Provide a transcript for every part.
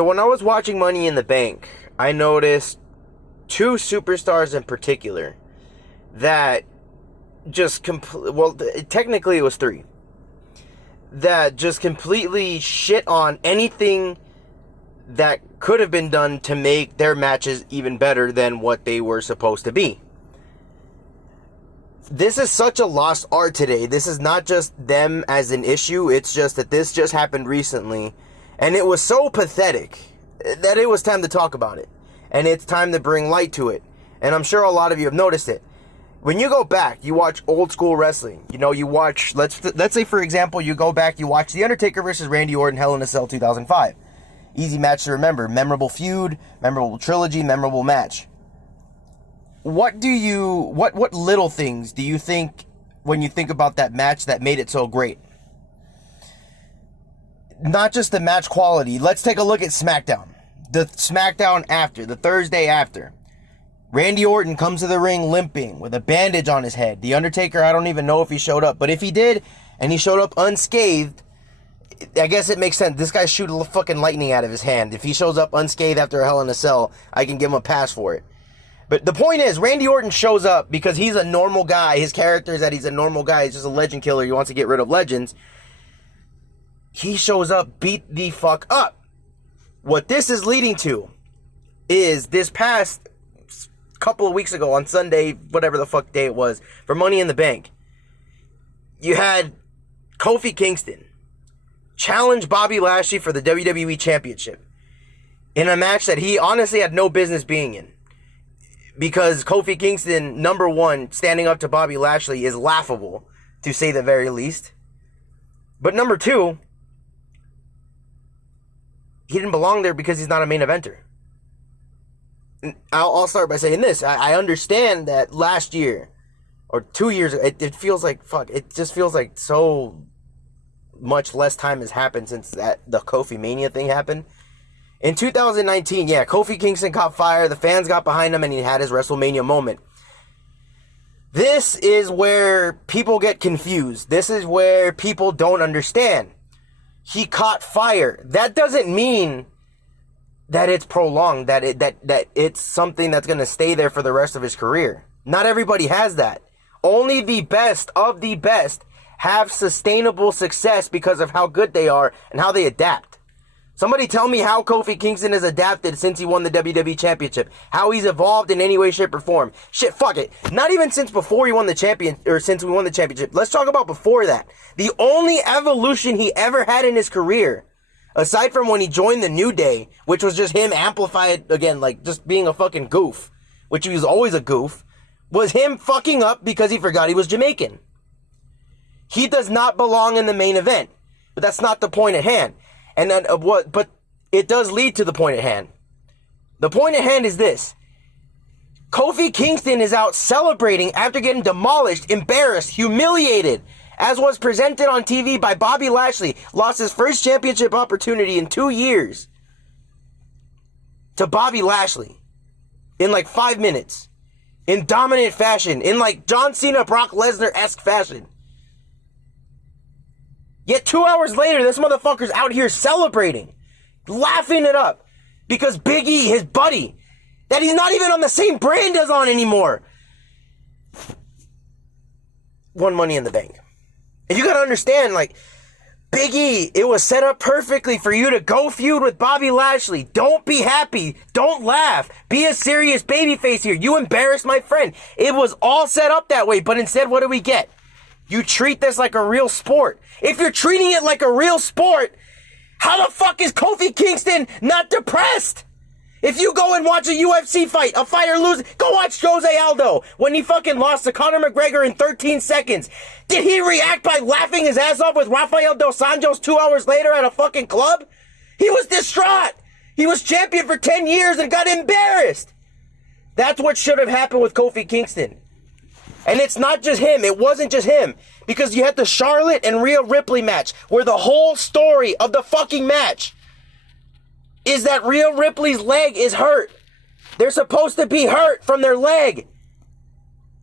So when I was watching Money in the Bank, I noticed two superstars in particular that just technically it was three, that just completely shit on anything that could have been done to make their matches even better than what they were supposed to be. This is such a lost art today. This is not just them as an issue, it's just that this just happened recently, and it was so pathetic that it was time to talk about it. And it's time to bring light to it. And I'm sure a lot of you have noticed it. When you go back, you watch old school wrestling. You know, you watch, let's say for example, you go back, you watch The Undertaker versus Randy Orton, Hell in a Cell 2005. Easy match to remember. Memorable feud, memorable trilogy, memorable match. What little things do you think when you think about that match that made it so great? Not just the match quality. Let's take a look at SmackDown. The SmackDown after, the Thursday after. Randy Orton comes to the ring limping with a bandage on his head. The Undertaker, I don't even know if he showed up. But if he did, and he showed up unscathed, I guess it makes sense. This guy's shooting fucking lightning out of his hand. If he shows up unscathed after a Hell in a Cell, I can give him a pass for it. But the point is, Randy Orton shows up because he's a normal guy. His character is that he's a normal guy. He's just a legend killer. He wants to get rid of legends. He shows up, beat the fuck up. What this is leading to is this past couple of weeks ago on Sunday, whatever the fuck day it was, for Money in the Bank, you had Kofi Kingston challenge Bobby Lashley for the WWE Championship in a match that he honestly had no business being in. Because Kofi Kingston, number one, standing up to Bobby Lashley is laughable, to say the very least. But number two, he didn't belong there because he's not a main eventer. I'll start by saying this. I understand that last year, or 2 years ago, it feels like, fuck, it just feels like so much less time has happened since the Kofi Mania thing happened. In 2019, yeah, Kofi Kingston caught fire, the fans got behind him, and he had his WrestleMania moment. This is where people get confused. This is where people don't understand. He caught fire. That doesn't mean that it's prolonged, that it's something that's going to stay there for the rest of his career. Not everybody has that. Only the best of the best have sustainable success because of how good they are and how they adapt. Somebody tell me how Kofi Kingston has adapted since he won the WWE Championship. How he's evolved in any way, shape, or form. Shit, fuck it. Not even since before he won the since we won the championship. Let's talk about before that. The only evolution he ever had in his career, aside from when he joined the New Day, which was just him amplified, again, like just being a fucking goof, which he was always a goof, was him fucking up because he forgot he was Jamaican. He does not belong in the main event. But that's not the point at hand. And then but it does lead to the point at hand. The point at hand is this. Kofi Kingston is out celebrating after getting demolished, embarrassed, humiliated, as was presented on TV by Bobby Lashley. Lost his first championship opportunity in 2 years to Bobby Lashley in like 5 minutes. In dominant fashion. In like John Cena, Brock Lesnar-esque fashion. Yet 2 hours later, this motherfucker's out here celebrating, laughing it up, because Big E, his buddy, that he's not even on the same brand as on anymore, won Money in the Bank. And you gotta understand, like, Big E, it was set up perfectly for you to go feud with Bobby Lashley. Don't be happy. Don't laugh. Be a serious babyface here. You embarrassed my friend. It was all set up that way, but instead, what do we get? You treat this like a real sport. If you're treating it like a real sport, how the fuck is Kofi Kingston not depressed? If you go and watch a UFC fight, a fighter loses, go watch Jose Aldo when he fucking lost to Conor McGregor in 13 seconds. Did he react by laughing his ass off with Rafael Dos Anjos 2 hours later at a fucking club? He was distraught. He was champion for 10 years and got embarrassed. That's what should have happened with Kofi Kingston. And it's not just him. It wasn't just him. Because you had the Charlotte and Rhea Ripley match, where the whole story of the fucking match is that Rhea Ripley's leg is hurt. They're supposed to be hurt from their leg.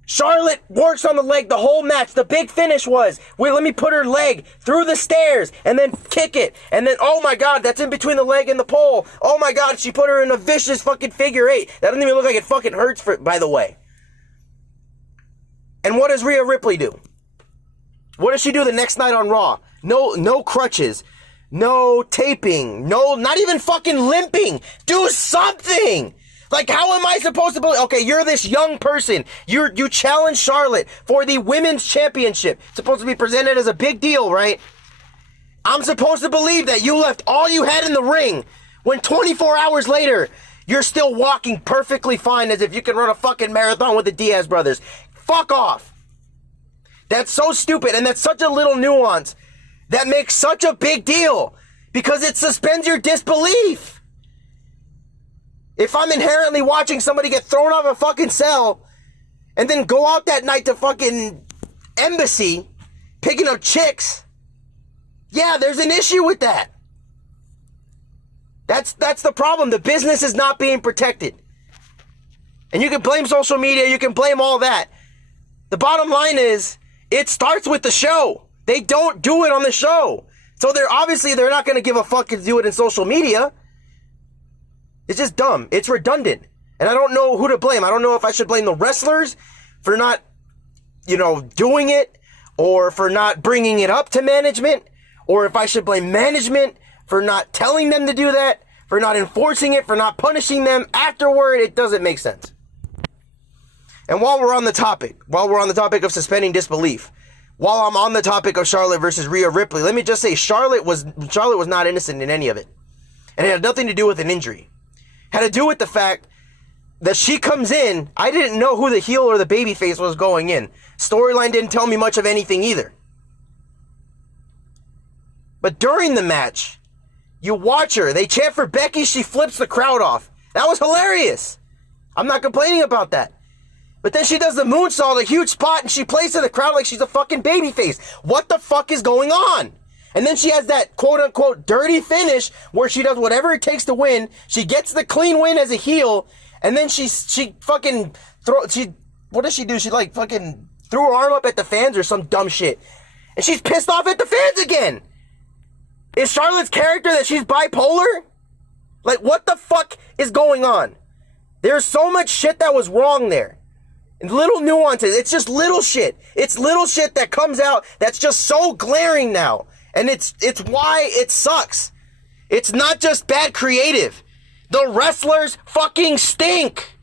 Charlotte works on the leg the whole match. The big finish was, wait, let me put her leg through the stairs and then kick it. And then, oh my God, that's in between the leg and the pole. Oh my God, she put her in a vicious fucking figure eight. That doesn't even look like it fucking hurts, by the way. And what does Rhea Ripley do? What does she do the next night on Raw? No crutches. No taping. No, not even fucking limping. Do something. Like, how am I supposed to believe? Okay, you're this young person. You challenge Charlotte for the women's championship. It's supposed to be presented as a big deal, right? I'm supposed to believe that you left all you had in the ring when 24 hours later, you're still walking perfectly fine as if you can run a fucking marathon with the Diaz brothers. Fuck off. That's so stupid, and that's such a little nuance that makes such a big deal because it suspends your disbelief. If I'm inherently watching somebody get thrown out of a fucking cell and then go out that night to fucking Embassy picking up chicks, yeah, there's an issue with that. That's the problem. The business is not being protected. And you can blame social media, you can blame all that. The bottom line is, it starts with the show. They don't do it on the show. So they're not going to give a fuck to do it in social media. It's just dumb. It's redundant. And I don't know who to blame. I don't know if I should blame the wrestlers for not, doing it, or for not bringing it up to management, or if I should blame management for not telling them to do that, for not enforcing it, for not punishing them afterward. It doesn't make sense. And while we're on the topic of suspending disbelief, while I'm on the topic of Charlotte versus Rhea Ripley, let me just say Charlotte was not innocent in any of it. And it had nothing to do with an injury. Had to do with the fact that she comes in, I didn't know who the heel or the babyface was going in. Storyline didn't tell me much of anything either. But during the match, you watch her, they chant for Becky, she flips the crowd off. That was hilarious. I'm not complaining about that. But then she does the moonsault, a huge spot, and she plays to the crowd like she's a fucking babyface. What the fuck is going on? And then she has that quote-unquote dirty finish where she does whatever it takes to win. She gets the clean win as a heel, and then she fucking what does she do? She like fucking threw her arm up at the fans or some dumb shit. And she's pissed off at the fans again. Is Charlotte's character that she's bipolar? Like, what the fuck is going on? There's so much shit that was wrong there. And little nuances. It's just little shit. It's little shit that comes out that's just so glaring now. And it's why it sucks. It's not just bad creative. The wrestlers fucking stink.